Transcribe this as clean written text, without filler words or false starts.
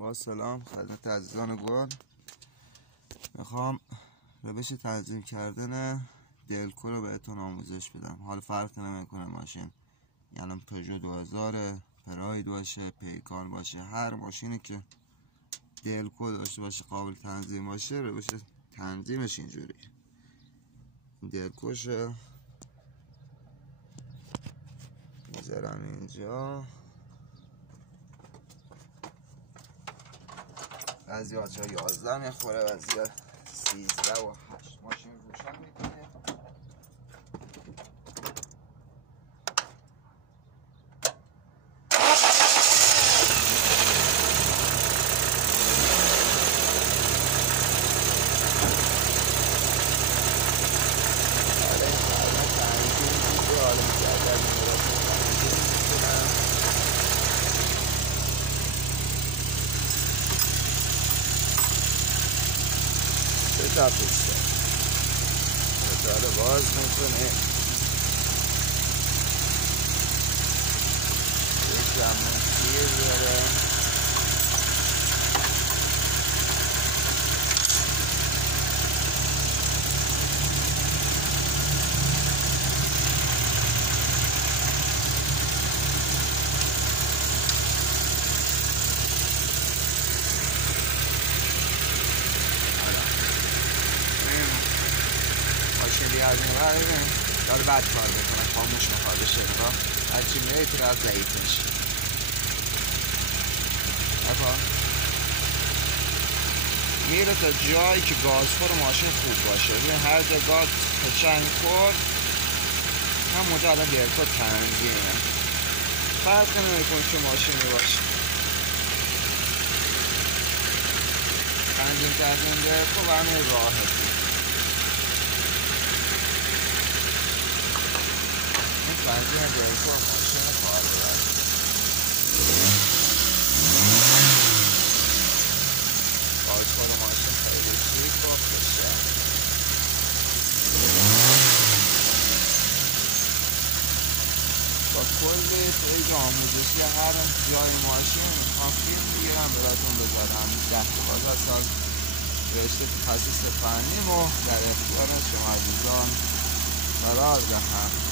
با سلام خدمت عزیزان گل. میخوام روش تنظیم کردن دلکو رو بهتون آموزش بدم. حال فرق نمیکنه ماشین، یعنی پژو 2000 پراید باشه، پیکان باشه، هر ماشینی که دلکو داشته باشه قابل تنظیم باشه روش تنظیمش اینجوری. دلکوشه میذارم اینجا. بعضی ها 11 میخوره، بعضی ها 13 و 8. ماشین روشن میکنه. داره باز میکنه، یک زمان سیر داره. از این ور داره بد کار بکنه، خاموش میخواد بشه. نگاه هرچی میره تو از ضعیف میشه. میره تا جایی که گازخور ماشین خوب باشه. ببین هر جا گاز چنگ خورد همونجا الان دلکو تنظیمه. فرق نمیکنه که ماشینی باشه. تنظیم کردن دلکو و همین راحتی. تنظیم دلکو ماشین کار ببره. گازخور ماشین خیلی چیک و خوشه. با کلی پیج آموزشی هر جای ماشین میخوام فیلم بگیرم براتون بذارم. 10-12 سال رشته تخصص فنی و در اختیار شما عزیزان قرار دهم.